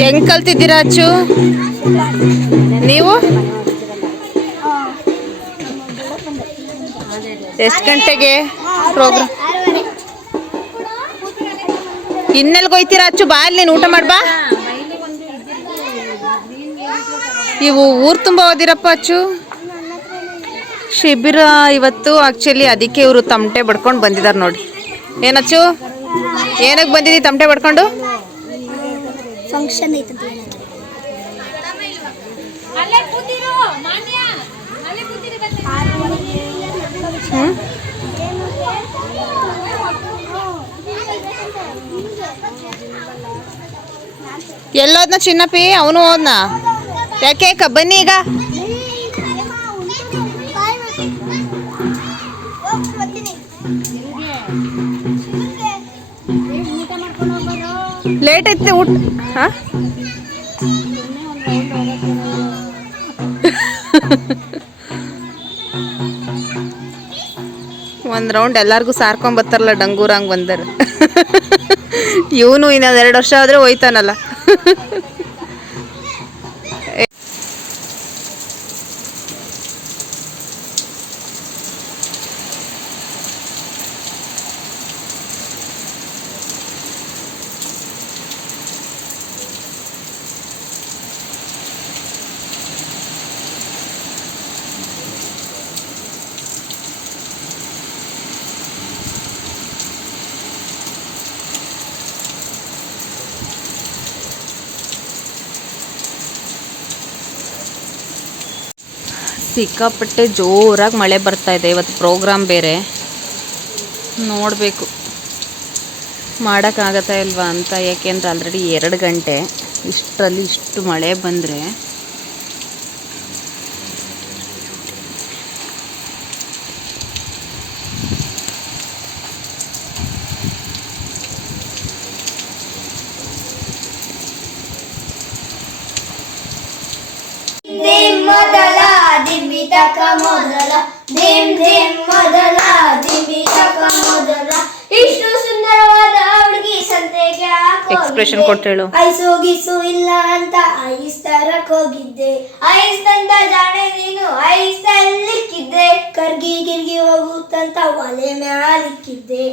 ಹೆಂಗ್ ಕಲ್ತಿದ್ದೀರಾ ಅಚ್ಚು ನೀವು? ಎಷ್ಟು ಗಂಟೆಗೆ ಪ್ರೋಗ್ರಾಮ್? ಇನ್ನೆಲ್ಗೆ ಹೋಯ್ತೀರಾ ಅಚ್ಚು? ಬಾ ಅಲ್ಲಿ ನೀನು ಊಟ ಮಾಡ್ಬಾ. ಇವು ಊರು ತುಂಬ ಓದಿರಪ್ಪ ಅಚ್ಚು. ಶಿಬಿರ ಇವತ್ತು ಆ್ಯಕ್ಚುಲಿ ಅದಕ್ಕೆ ಇವರು ತಮಟೆ ಬಡ್ಕೊಂಡು ಬಂದಿದ್ದಾರೆ ನೋಡಿ. ಏನಚ್ಚು ಏನಕ್ಕೆ ಬಂದಿದ್ದೀವಿ ತಮಟೆ ಬಡ್ಕೊಂಡು? ಫಂಕ್ಷನ್ ಐತೆ. ಎಲ್ಲೋದ್ನ ಚಿನ್ನಪ್ಪಿ? ಅವನು ಹೋದ್ನಾ? ಯಾಕೆ ಬನ್ನಿ ಈಗ. ಲೇಟ್ ಐತೆ ಊಟ. ಹಾಂ ಒಂದು ರೌಂಡ್ ಎಲ್ಲರಿಗೂ ಸಾರ್ಕೊಂಬತ್ತಾರಲ್ಲ ಡಂಗೂರ ಹಂಗೆ ಬಂದರು. ಇವನು ಇನ್ನೊಂದು 2 ವರ್ಷ ಆದರೆ ಹೋಯ್ತಾನಲ್ಲ. ಸಿಕ್ಕಾಪಟ್ಟೆ ಜೋರಾಗಿ ಮಳೆ ಬರ್ತಾ ಇದೆ. ಇವತ್ತು ಪ್ರೋಗ್ರಾಮ್ ಬೇರೆ, ನೋಡಬೇಕು ಮಾಡೋಕ್ಕಾಗತ್ತಾ ಇಲ್ವಾ ಅಂತ. ಯಾಕೆಂದ್ರೆ ಆಲ್ರೆಡಿ 2 ಗಂಟೆ, ಇಷ್ಟರಲ್ಲಿ ಇಷ್ಟು ಮಳೆ ಬಂದರೆ ಮೊದಲ ದಿಮಿತಕ ಮೊದಲ ದಿಮ್ ದಿಮ್ ಮೊದಲ ದಿಮಿತಕ ಮೊದಲ. ಇಷ್ಟು ಸುಂದರವಾದ ಹುಡುಗಿ ಸಂತೆಗೆ ಎಕ್ಸ್ಪ್ರೆಷನ್ ಕೊಟ್ಟೇಳು. ಐಸೋಗಿಸು ಇಲ್ಲ ಅಂತ ಐಸ್ ತರಕ್ ಹೋಗಿದ್ದೆ. ಐಸ್ ತಂದ ಜಾಣೆ ನೀನು ಐಸ್ ತಲ್ಲಿಕ್ಕಿದ್ದೆ. ಕರ್ಗಿ ಗಿರ್ಗಿ ಹೋಗುತ್ತಂತ ಒಲೆ ಮ್ಯಾಲಿಕ್ಕಿದ್ದೆ.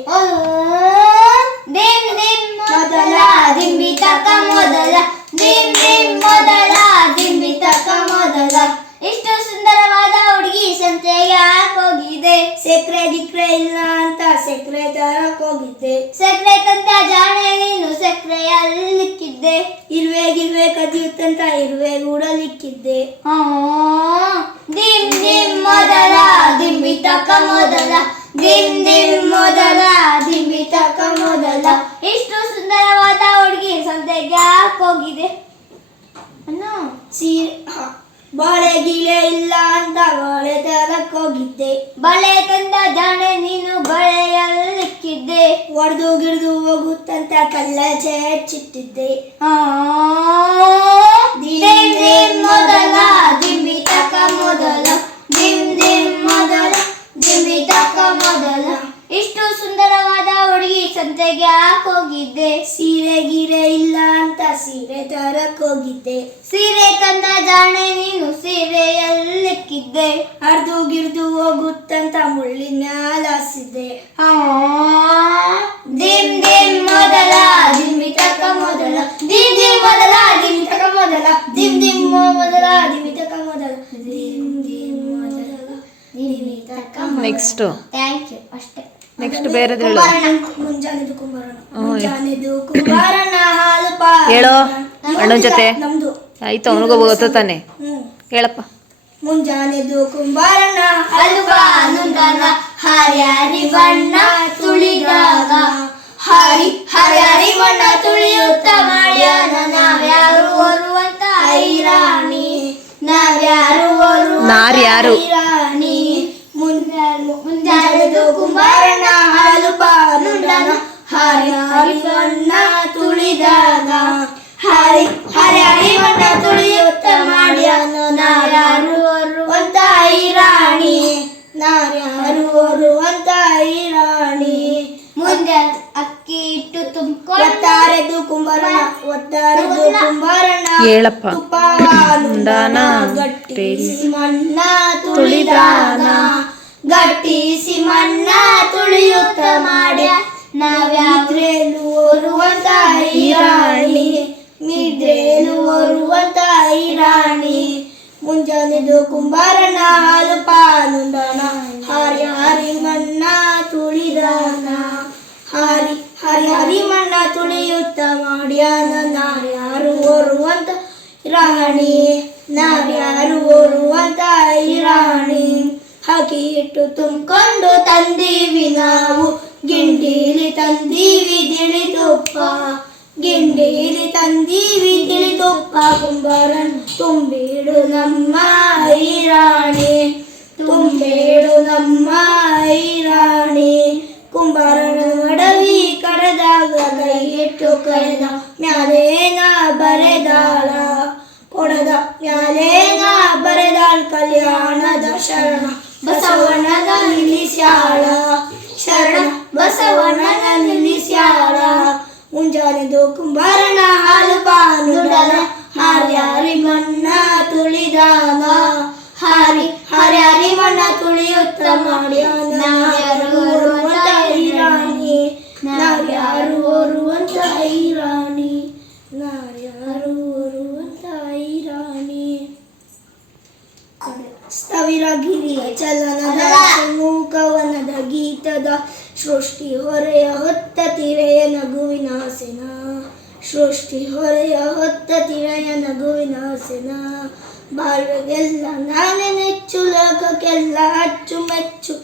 ದಿಮ್ ದಿಮ್ ಮೊದಲ ದಿಮಿತಕ ಮೊದಲ ದಿಮ್ ದಿಮ್ ಮೊದಲ ದಿಮಿತಕ ಮೊದಲ. ಇಷ್ಟು ಸುಂದರವಾದ ಹುಡುಗಿ ಸಂತೆಗೆ ಹೋಗಿದೆ. ಸೆಕ್ರೆ ಗಿಕ್ರೆ ಇಲ್ಲ ಅಂತ ಸೆಕ್ರೆ ತರಕ್ ಹೋಗಿದ್ದೆ. ಸೆಕ್ರೆ ತಂತ ಜಾಣೆ ನೀನು ಸೆಕ್ರೆಯಲ್ಲಿಕ್ಕಿದ್ದೆ. ಇರುವೆ ಗಿರುವೆ ಕದಿಯುತ್ತಂತ ಇರುವೆ ಗೂಡಲಿಕ್ಕಿದ್ದೆ. ದಿಮ್ ದಿಮ್ ಮೊದಲ ದಿಮಿತಕ ಮೊದಲ ದಿಮ್ ದಿಮ್ ಮೊದಲ ದಿಮಿತಕ ಮೊದಲ. ಇಷ್ಟು ಸುಂದರವಾದ ಹುಡುಗಿ ಸಂತೆಗೆ ಹೋಗಿದೆ. ಬಾಳೆ ಗೀಳೆ ಇಲ್ಲ ಅಂತ ಬಾಳೆ ತರಕ್ ಹೋಗಿದ್ದೆ. ಬಳೆ ತಂದ ಜಾಣೆ ನೀನು ಬಳೆಯಲ್ಲಿಕ್ಕಿದ್ದೆ. ಒಡೆದು ಗಿಡ್ದು ಹೋಗುತ್ತಂತ ಕಲ್ಲ ಹೆಚ್ಚಿಟ್ಟಿದ್ದೆ. ದಿಮ್ ದಿಮ್ ಮೊದಲ ದಿಮಿತಕ ಮೊದಲ ದಿಮ್ ದಿಮ್ ಮೊದಲ ದಿಮಿತಕ ಮೊದಲ. ಇಷ್ಟು ಸುಂದರವಾದ ಹುಡುಗಿ ಸಂತೆಗೆ ಹೋಗಿದ್ದೆ. ಸೀರೆ ಗೀರೆ ಇಲ್ಲ ಅಂತ ಸೀರೆ ತರಕ್ ಹೋಗಿದ್ದೆ. ಸೀರೆ ತಂದ ಜಾಣೆ ನೀನು ಸೀರೆಯಲ್ಲಿಕ್ಕಿದ್ದೆ. ಅರ್ದು ಗಿರ್ದು ಹೋಗುತ್ತಂತ ಮುಳ್ಳಿನ ಹಾಲಾಸಿದ್ದೆ. ದಿಮ್ ದಿಮ್ ಮೊದಲ ದಿಮಿತಕ ಮೊದಲ ದಿಮ್ ದಿಮ್ ಮೊದಲ ದಿಮಿತಕ ಮೊದಲ ದಿಮ್ ದಿಮ್ ಮೊದಲ ದಿಮಿತಕ ಮೊದಲ ದಿಮ್ ದಿಮ್ ಮೊದಲ ದಿಮಿತಕ ಮೊದಲ. ನೆಕ್ಸ್ಟ್ ಥ್ಯಾಂಕ್ ಯು ಅಷ್ಟೇ. ನೆಕ್ಸ್ಟ್ ಬೇರೆದು ಹೇಳು. ಮುಂಜಾನೆದು ಕುಂಬಾರನ ಮುಂಜಾನೆದು ಕುಂಬಾರನ ಹಾಲು ಹೇಳೋ ಅಣ್ಣನ ಜೊತೆ. ನಮ್ದು ಆಯ್ತು, ಅವನಿಗೂ ಗೊತ್ತ ತಾನೆ. ಹೇಳಪ್ಪ. ಮುಂಜಾನೆದು ಕುಂಬಾರನ ಹಾಲು ಬಾನುಂದನ ಹರ್ಯಾರಿ ಬಣ್ಣ ತುಳಿದಾಗ ಹರಿ ಹರ್ಯಾರಿ ಬಣ್ಣ ತುಳಿಯುತ್ತ ಮಾಡ್ಯಾನ ನಾವ್ಯಾರು ಓರುವಂತ ಐರಾಣಿ. ನಾವ್ಯಾರು ನಾರ್ಯಾರು ಐರಾಣಿ. ಮುಂಜಾನೆದು ಕುಂಬಾರನ ಹಾಲು ಬಾನುಂದನ ಹರ್ಯಾರಿ ಬಣ್ಣ ತುಳಿದಾಗ ಹರಿ ಹರ್ಯಾರಿ ಬಣ್ಣ ತುಳಿಯುತ್ತ ಮಾಡ್ಯಾನ ನಾವ್ಯಾರು ಅಂತ ಐರಾಣಿ. ನಾರ್ಯಾರು ಓರುವಂತ ಈ ರಾಣಿ. ಮುಂದೆ ಅಕ್ಕಿ ಇಟ್ಟು ಒತ್ತಾರೆದು ಕುಂಬಾರಣ್ಣ ಹೇಳಪ್ಪ ತುಪ್ಪಾನುಂಡಾನ ಗಟ್ಟಿಸಿ ಮಣ್ಣ ತುಳಿದಾನ. ಗಟ್ಟಿಸಿ ಮಣ್ಣ ತುಳಿಯುತ್ತ ಮಾಡ್ಯ ನಾವ್ಯಾದ್ರೇನು ಓರುವಂತ ಈ ರಾಣಿ. ಮಿದ್ರೇನು ಓರುವಂತ ಈ ರಾಣಿ. ಮುಂಜಾನೆದು ಕುಂಬಾರಣ್ಣ ಹಾಲು ಪಾನುಂಡಾನ ಹಾರಿ ಹಾರಿ ಮಣ್ಣ ತುಳಿದಾನ. ಹಾರಿ ಹಾರಿ ಹಾರಿ ಮಣ್ಣ ತುಳಿಯುತ್ತ ಮಾಡ್ಯಾನ ನಾವ್ಯಾರು ಓರುವಂತ ರಾಣಿ. ನಾವ್ಯಾರು ಓರುವಂತ ಈ ರಾಣಿ. ಹಾಕಿ ಇಟ್ಟು ತುಂಬಿಕೊಂಡು ತಂದೀವಿ ನಾವು ಗಿಂಡೀಲಿ ತಂದೀವಿ ತಿಳಿ ತುಪ್ಪ. ಗಿಂಡೀಲಿ ತಂದೀವಿ ತಿಳಿ ತುಪ್ಪ. ಕುಂಬಾರನ್ ತುಂಬಿಡು ನಮ್ಮ ಈ ರಾಣಿ. ತುಂಬಿಡು ನಮ್ಮ ಈ ರಾಣಿ. ಕುಂಬಾರನ ನಡವಿ ಕರೆದಾಗ ಕೈ ಇಟ್ಟು ಕರೆದ ಮ್ಯಾಲೇನ ಬರೆದಾಳ. ಕೊಡದ ಮ್ಯಾಲೇನ ಬರೆದಾಳ ಕಲ್ಯಾಣದ ಶರಣ ಬಸವಣ್ಣನ ನಿಲ್ಲಿಸ್ಯಾಳ. ಶರಣ ಬಸವಣ್ಣನ ನಿಲ್ಲಿಸ್ಯಾಳ. ಮುಂಜಾನೆದು ಕುಂಬಾರನ ಹಾಲು ಪಾನುಂಡಾನ ಹಾರ್ಯಾರಿ ಮಣ್ಣ ತುಳಿದಾನ. ಹಾರಿ ಹಾರ್ಯಾರಿ ಮಣ್ಣ ತುಳಿಯುತ್ತ ಮಾಡ್ಯಾನ ನಾವ್ಯಾರು ಓರುವಂತ ಈ ರಾಣಿ. ನಾವ್ಯಾರು ಓರುವಂತ ಈ ರಾಣಿ. ನಾವ್ಯಾರು ಓರುವಂತ ಈ ರಾಣಿ. ಸ್ಥವಿರಗಿರಿಯ ಚಲನದ ಮೂಕವನದ ಗೀತದ ಸೃಷ್ಟಿ ಹೊರೆಯ ಹೊತ್ತ ತಿರೆಯ ನಗುವಿನ ಸೆನ. ಸೃಷ್ಟಿ ಹೊರೆಯ ಹೊತ್ತ ತಿರೆಯ ನಗುವಿನ ಸೆನ. ಬಾಳ್ವೆಗೆಲ್ಲ ನಾನೇ ನೆಚ್ಚು ಲೋಕಕ್ಕೆಲ್ಲ ಅಚ್ಚುಮೆಚ್ಚು.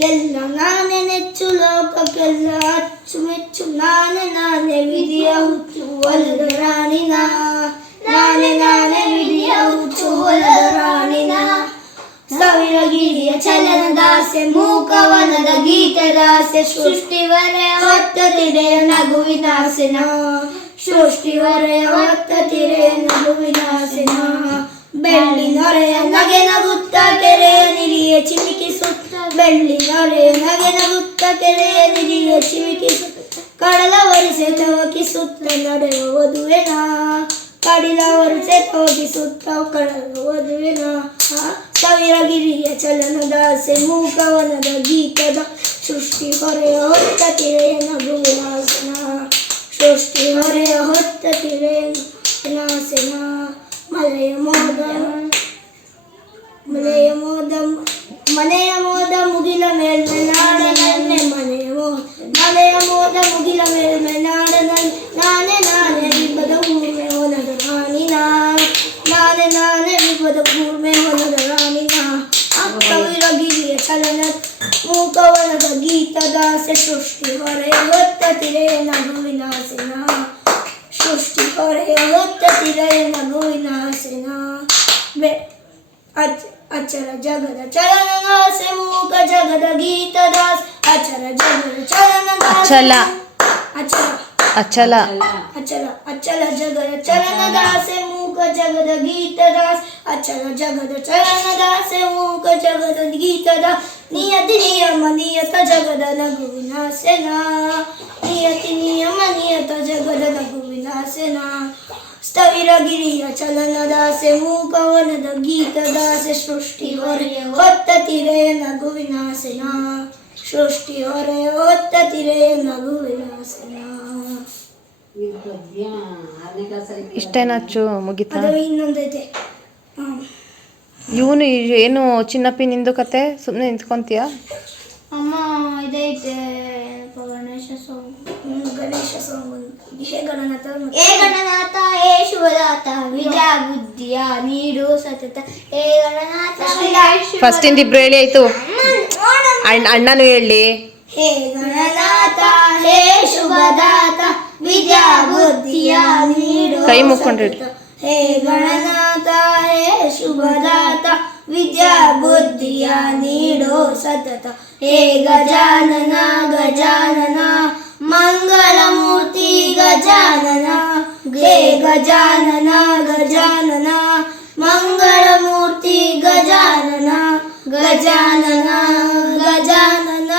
ಗೆಲ್ಲ ನಾನೇ ನೆಚ್ಚು ಲೋಕಕ್ಕೆಲ್ಲ ಅಚ್ಚುಮೆಚ್ಚು. ನಾನೇ ವಿಧಿಯ ಹುಚ್ಚು ಒಲ್ಲದ ರಾಣಿನ. ನಾನೇ ವಿಧಿಯ ಹುಚ್ಚು ಒಲ್ಲದ ರಾಣಿನ. ಸಾವಿರಗಿರಿಯ ಚಲನದಾಸೆ ಮೂಕವನದ ಗೀತದಾಸೆ ಸೃಷ್ಟಿವರೆಯ ಹೊತ್ತ ತಿರೆಯ ನಗುವಿನ ಸೆನ. ಸೃಷ್ಟಿವರೆಯ ಹೊತ್ತ ತಿರೆಯ ನಗುವಿನ ಸೆನ. ಬೆಳ್ಳಿ ನೊರೆಯ ನಗೆ ನಗುತ್ತ ಕೆರೆಯ ನಿರಿಯ ಚಿಮಿಕಿಸುತ್ತ. ಬೆಳ್ಳಿ ನೊರೆಯ ನಗೆ ನಗುತ್ತ ಕೆರೆಯ ನಿರಿಯ ಚಿಮಿಕಿಸುತ್ತ. ಕಡಲ ವರಿಸೆ ತವಕಿಸುತ್ತ ನಡೆಯ ವಧುವೆನ. ಕಡಿಲ ವರಿಸೆ ತವಕಿಸುತ್ತ ಕಡಲ ವಧುವೆನ. ಸಾವಿರಗಿರಿಯ ಚಲನದಾಸೆ ಮೂಕವನದ ಗೀತದ ಸೃಷ್ಟಿ ಹೊರೆಯ ಹೊತ್ತ ತಿರೆಯ ನಗುವಿನ ಸೆನ. ಸೃಷ್ಟಿ ಹೊರೆಯ ಹೊತ್ತ ತಿರೆಯ ಸೆನ. ಮಲೆಯ ಮೋದ ಮನೆಯ ಮೋದ ಮನೆಯ ಮೋದ ಮುಗಿಲ ಮೇಲ್ಮೆ ನಾಡನನ್ನೆ. ಮಲೆಯ ಮೋದ ಮುಗಿಲ ಮೇಲ್ಮೆ ನಾಡನನ್ನೆ. ನಾನೇ ವಿಪದ ಊರ್ಮೆ ಹೊಲದ ರಾಣಿನ. ನಾನೇ ವಿಪದ ಊರ್ಮೆ ಹೊಲದ ರಾಣಿನ. ಸಾವಿರಗಿರಿಯ ಚಲನ ಮೂಕವನದ ಗೀತದಾಸೆ ಸೃಷ್ಟಿ ಹೊರೆಯ ಹೊತ್ತ ತಿರೆಯ ನಗುವಿನ ಸೆನ. ಸೃಷ್ಟಿ ಹೊರೆಯ ಹೊತ್ತ ತಿರೆಯ ನಗುವಿನ ಸೆನ. ಅಚರ ಜಗದ ಚಲನದಾಸೆ ಮೂಕ ಜಗದ ಗೀತದಾಸೆ. ಅಚರ ಜಗದ ಚಲನದಾಸೆ ಅಚಲ ಅಚಲ ಜಗದ ಚಲನದಾಸೆ ಮೂಕ ಜಗದ ಗೀತದಾಸೆ. ಅಚಲ ಜಗದ ಚಲನದಾಸೆ ಮೂಕ ಜಗದ ಗೀತದ. ನಿಯತಿ ನಿಯಮ ನಿಯತ ಜಗದ ನಗುವಿನ ಸೆನ. ನಿಯತಿ ನಿಯಮ ನಿಯತ ಜಗದ ನಗುವಿನ ಸೆನ. ಸ್ಥವಿರಗಿರಿಯ ಚಲನದಾಸೆ ಮೂಕವನದ ಗೀತದಾಸೆ ಸೃಷ್ಟಿ ಹೊರೆಯ ಹೊತ್ತ ತಿರೆಯ ನಗುವಿನ ಸೆನ. ಸೃಷ್ಟಿ ಹೊರೆಯ ಹೊತ್ತ ತಿರೆಯ ನಗುವಿನ ಸೆನ. ಇಷ್ಟೇನಾಚು ಮುಗಿತಾ? ಅದು ಇನ್ನೊಂದೈತೆ. ಇವನು ಏನು ಚಿನ್ನಪ್ಪಿ ನಿಂದು ಕತೆ ಸುಮ್ಮನೆ ನಿಂತ್ಕೊಂತೀಯ? ಅಮ್ಮ ಇದೈತೆ ಗಣೇಶ ಸಾಂಗ್. ಗಣೇಶ ಸಾಂಗ್. ಹೇ ಗಣನಾಥ ಹೇ ಗಣನಾಥ ಹೇ ಶಿವದಾತ ವಿದ್ಯಾ ಬುದ್ಧಿಯ ನೀಡು ಸತತ. ಹೇ ಗಣನಾಥ ಫಸ್ಟಿಂದ ಇಬ್ರು ಹೇಳಿ ಆಯ್ತು. ಅಣ್ಣನು ಹೇಳಿ. ಹೇ ಗಣನಾಥ ಹೇ ಶುಭದಾತ ವಿದ್ಯಾ ಬುದ್ಧಿಯ ನೀಡು. ಕೈ ಮುಕ್ಕೊಂಡ್ರಿ. ಹೇ ಗಣನಾಥ ಹೇ ಶುಭದಾತ ವಿದ್ಯಾ ಬುದ್ಧಿಯ ನೀಡೋ ಸತತ. ಹೇ ಗಜಾನನ ಗಜಾನನ ಮಂಗಳಮೂರ್ತಿ ಗಜಾನನ. ಹೇ ಗಜಾನನ ಗಜಾನನ ಮಂಗಳಮೂರ್ತಿ ಗಜಾನನ. ಗಜಾನನ ಗಜಾನನ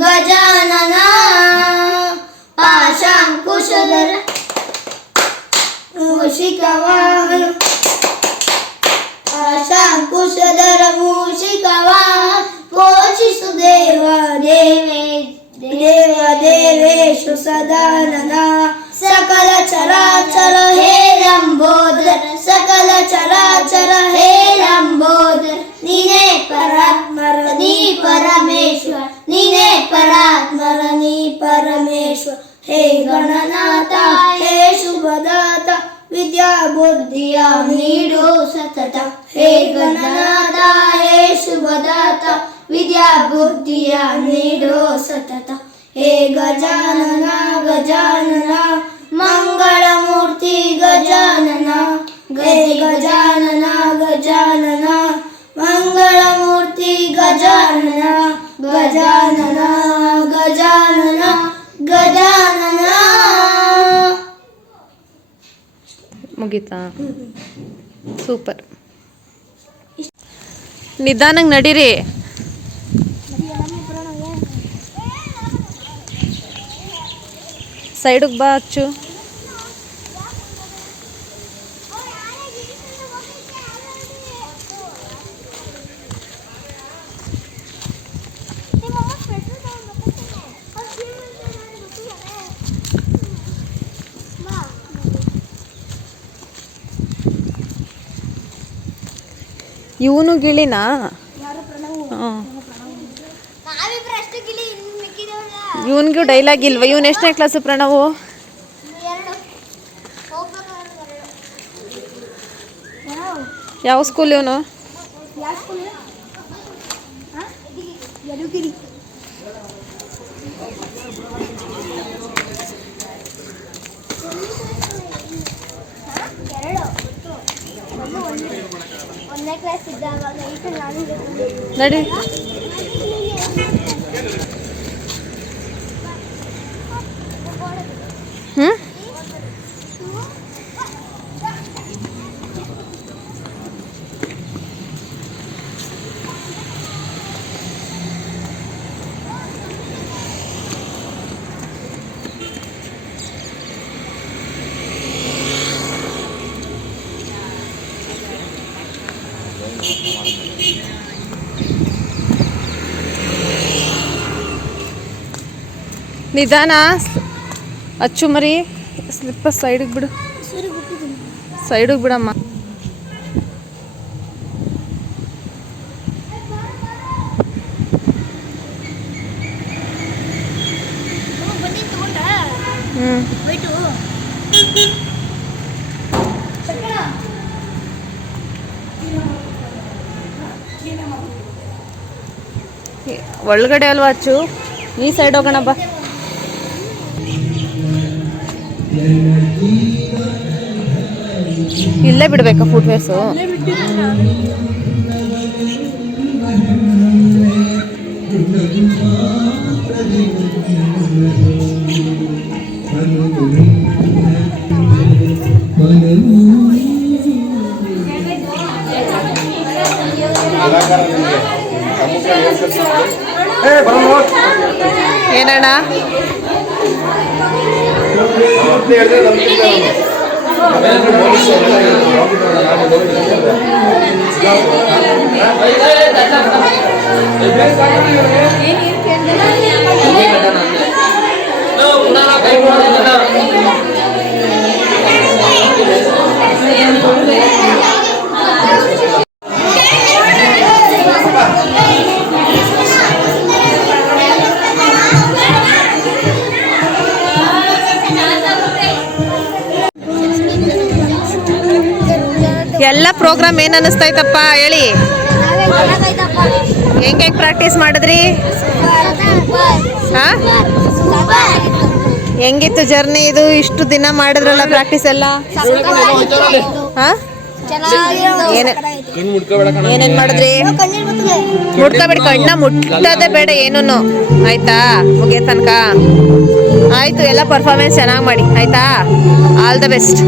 ಗಜಾನನ ಪಾಶಾಂಕುಶಧರ ಮೂಷಿಕವಾಹನ ಪಾಶಾಂಕುಶಧರ ಮೂಷಿಕವಾಹನ ಪೋಷಿಸು ದೇವ ದೇವೇಶು ಸದಾನನ ಸಕಲ ಚರಾಚರ ಹೇ ಲಂಬೋದರ ಸಕಲ ಚರಾಚರ ಹೇ ಲಂಬೋದರ ನೀನೇ ಪರಾತ್ಮರ ನೀ ಪರಮೇಶ್ವರ ನೀನೇ ಪರಾತ್ಮರ ನೀ ಪರಮೇಶ್ವರ ಹೇ ಗಣನಾಥ ಹೇ ಶುಭದಾತ ವಿದ್ಯಾ ಬುದ್ಧಿಯ ನೀಡು ಸತತ ಹೇ ಗಣನಾಥ ಹೇ ಶುಭದಾತ ವಿದ್ಯಾ ಬುದ್ಧಿಯ ನೀಡು ಸತತ ಹೇ ಗಜಾನನ ಗಜಾನನ ಮಂಗಳಮೂರ್ತಿ ಗಜಾನನ ಹೇ ಗಜಾನನ ಗಜಾನನ ಮಂಗಳಮೂರ್ತಿ ಗಜಾನನ ಗಜಾನನ ಗಜಾನನ ಗಜಾನನ. ಮುಗೀತಾ? ಸೂಪರ್. ನಿಧಾನಕ್ಕೆ ನಡೀರಿ. ಸೈಡಿಗೆ ಬಾ ಅಚ್ಚು. ಇವನು ಗಿಳಿನಾ? ಇವನ್ಗೂ ಡೈಲಾಗ್ ಇಲ್ವಾ? ಇವನ್ ಎಷ್ಟನೇ ಕ್ಲಾಸು ಪ್ರಣವು? ಯಾವ ಸ್ಕೂಲ್ ಇವನು? ನಡಿ. ನಿಧಾನ ಅಚ್ಚು ಮರಿ. ಸ್ಲಿಪ್ಪ ಸೈಡಿಗೆ ಬಿಡು, ಸೈಡಿಗೆ ಬಿಡಮ್ಮ. ಒಳಗಡೆ ಅಲ್ವಾ ಅಚ್ಚು? ಈ ಸೈಡ್ ಹೋಗೋಣ ಬಾ. ಇಲ್ಲೇ ಬಿಡ್ಬೇಕಾ ಫುಟ್ವೇರ್ಸು? ಏನಣ್ಣ? ಎಲ್ಲ ಪ್ರೋಗ್ರಾಮ್ ಏನು ಅನ್ನಿಸ್ತೈತಪ್ಪ ಹೇಳಿ? ಹೆಂಗೆ ಪ್ರಾಕ್ಟೀಸ್ ಮಾಡಿದ್ರಿ? ಹಾಂ, ಹೆಂಗಿತ್ತು ಜರ್ನಿ ಇದು? ಇಷ್ಟು ದಿನ ಮಾಡಿದ್ರಲ್ಲ ಪ್ರಾಕ್ಟೀಸ್ ಎಲ್ಲ? ಹಾಂ, ಏನೇನು ಮಾಡಿದ್ರಿ? ಮುಟ್ಕೋಬೇಡಿ, ಕಣ್ಣ ಮುಟ್ಟೋದೇ ಬೇಡ ಏನೂ, ಆಯ್ತಾ? ಮುಗಿಯೋ ತನಕ ಆಯಿತು. ಎಲ್ಲ ಪರ್ಫಾರ್ಮೆನ್ಸ್ ಚೆನ್ನಾಗಿ ಮಾಡಿ ಆಯಿತಾ? All the best.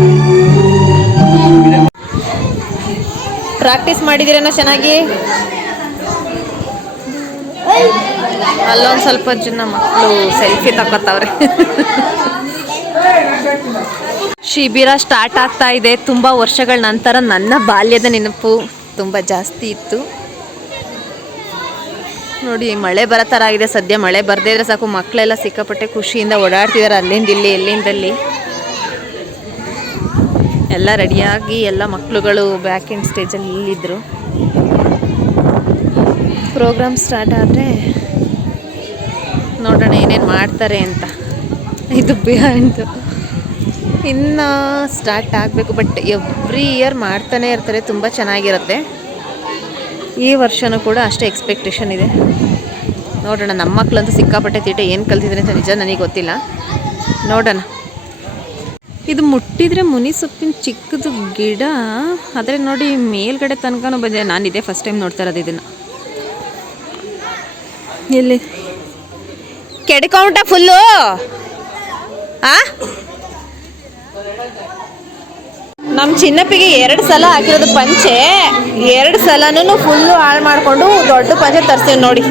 ಪ್ರಾಕ್ಟೀಸ್ ಮಾಡಿದ್ದೀರೇನೋ ಚೆನ್ನಾಗಿ? ಅಲ್ಲೊಂದು ಸ್ವಲ್ಪ ಜನ ಮಕ್ಕಳು ಸೆಲ್ಫಿ ತಗೋತಾವ್ರೆ. ಶಿಬಿರ ಸ್ಟಾರ್ಟ್ ಆಗ್ತಾ ಇದೆ. ತುಂಬ ವರ್ಷಗಳ ನಂತರ ನನ್ನ ಬಾಲ್ಯದ ನೆನಪು ತುಂಬ ಜಾಸ್ತಿ ಇತ್ತು. ನೋಡಿ ಮಳೆ ಬರೋ ಥರ ಆಗಿದೆ. ಸದ್ಯ ಮಳೆ ಬರದೇ ಇದ್ರೆ ಸಾಕು, ಮಕ್ಕಳೆಲ್ಲ ಸಿಕ್ಕಾಪಟ್ಟೆ ಖುಷಿಯಿಂದ ಓಡಾಡ್ತಿದ್ದಾರೆ ಅಲ್ಲಿಂದ ಇಲ್ಲಿ ಎಲ್ಲಿಂದಲ್ಲಿ. ಎಲ್ಲ ರೆಡಿಯಾಗಿ ಎಲ್ಲ ಮಕ್ಕಳುಗಳು ಬ್ಯಾಕ್ ಎಂಡ್ ಸ್ಟೇಜಲ್ಲಿ ಇಲ್ಲಿದ್ದರು. ಪ್ರೋಗ್ರಾಮ್ ಸ್ಟಾರ್ಟ್ ಆದರೆ ನೋಡೋಣ ಏನೇನು ಮಾಡ್ತಾರೆ ಅಂತ. ಇದು ಬಿಹೈಂಡ್ ಇನ್ನು ಸ್ಟಾರ್ಟ್ ಆಗಬೇಕು, ಬಟ್ ಎವ್ರಿ ಇಯರ್ ಮಾಡ್ತಾನೆ ಇರ್ತಾರೆ. ತುಂಬ ಚೆನ್ನಾಗಿರುತ್ತೆ. ಈ ವರ್ಷವೂ ಕೂಡ ಅಷ್ಟೇ ಎಕ್ಸ್ಪೆಕ್ಟೇಷನ್ ಇದೆ. ನೋಡೋಣ. ನಮ್ಮ ಮಕ್ಕಳಂತೂ ಸಿಕ್ಕಾಪಟ್ಟೆ ತೀಟೆ ಏನು ಕಲ್ತಿದ್ರೆ ಅಂತ ನಿಜ ನನಗೆ ಗೊತ್ತಿಲ್ಲ. ನೋಡೋಣ. ಇದು ಮುಟ್ಟಿದರೆ ಮುನಿ ಸೊಪ್ಪಿನ ಚಿಕ್ಕದು ಗಿಡ, ಆದರೆ ನೋಡಿ ಮೇಲ್ಗಡೆ ತನಕನೂ ಬಂದಿದೆ. ನಾನಿದೆ ಫಸ್ಟ್ ಟೈಮ್ ನೋಡ್ತಾ ಇರೋದು ಇದನ್ನು. ಎಲ್ಲಿ ಕೆಡ್ಕೌಂಟ ಫುಲ್ಲು ನಮ್ಮ ಚಿನ್ನಪ್ಪಿಗೆ 2 ಸಲ ಹಾಕಿರೋದು ಪಂಚೆ. 2 ಸಲನೂ ಫುಲ್ಲು ಹಾಳು ಮಾಡಿಕೊಂಡು ದೊಡ್ಡ ಪಂಚೆ ತರಿಸ್ತೀವಿ ನೋಡಿ.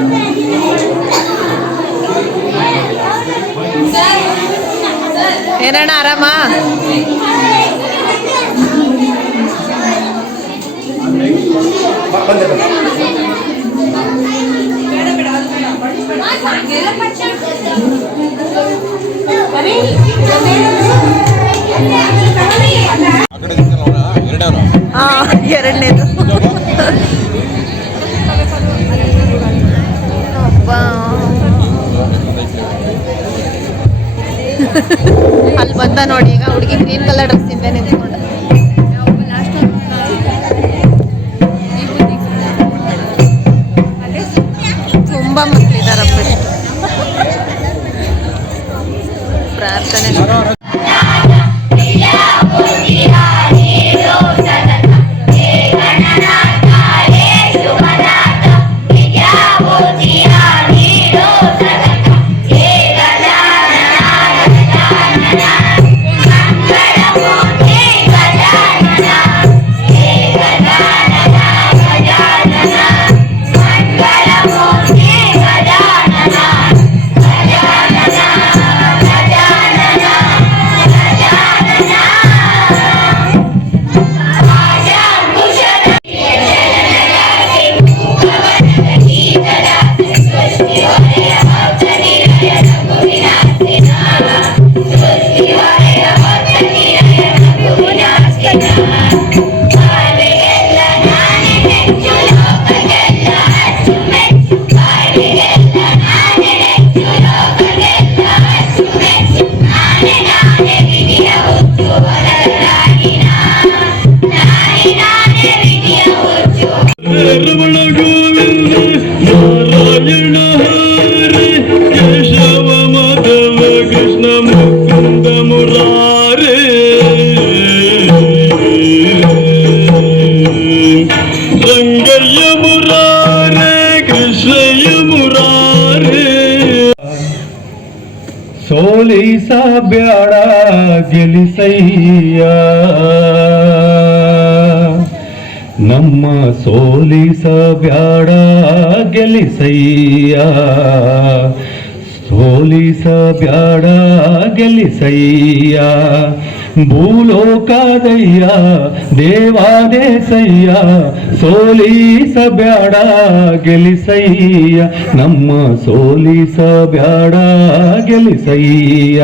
ಏನಣ್ಣ ಆರಾಮ? ಎರಡನೇದು ಅಲ್ಲಿ ಬಂದ ನೋಡಿ. ಈಗ ಹುಡುಗಿ ಗ್ರೀನ್ ಕಲರ್ ಡ್ರೆಸ್ ಇಂದ ನಿಂತ್ಕೊಂಡ. ತುಂಬ ಮಕ್ಕಳಿದಾರಪ್ಪ. ಪ್ರಾರ್ಥನೆ ಸೋಲಿಸ ಬ್ಯಾಡ ಗೆಲಿಸಯ್ಯ, ನಮ್ಮ ಸೋಲಿಸ ಬ್ಯಾಡ ಗೆಲಿಸಯ್ಯ, ಸೋಲಿಸ ಬ್ಯಾಡ ಗೆಲಿಸಯ್ಯ. ಭೂಲೋಕದಯ್ಯ ದೇವಾದೇಶಯ್ಯ, ಸೋಲಿಸ ಬ್ಯಾಡ ಗೆಲಿಸಯ್ಯ, ನಮ್ಮ ಸೋಲಿಸ ಬ್ಯಾಡ ಗೆಲಿಸಯ್ಯ,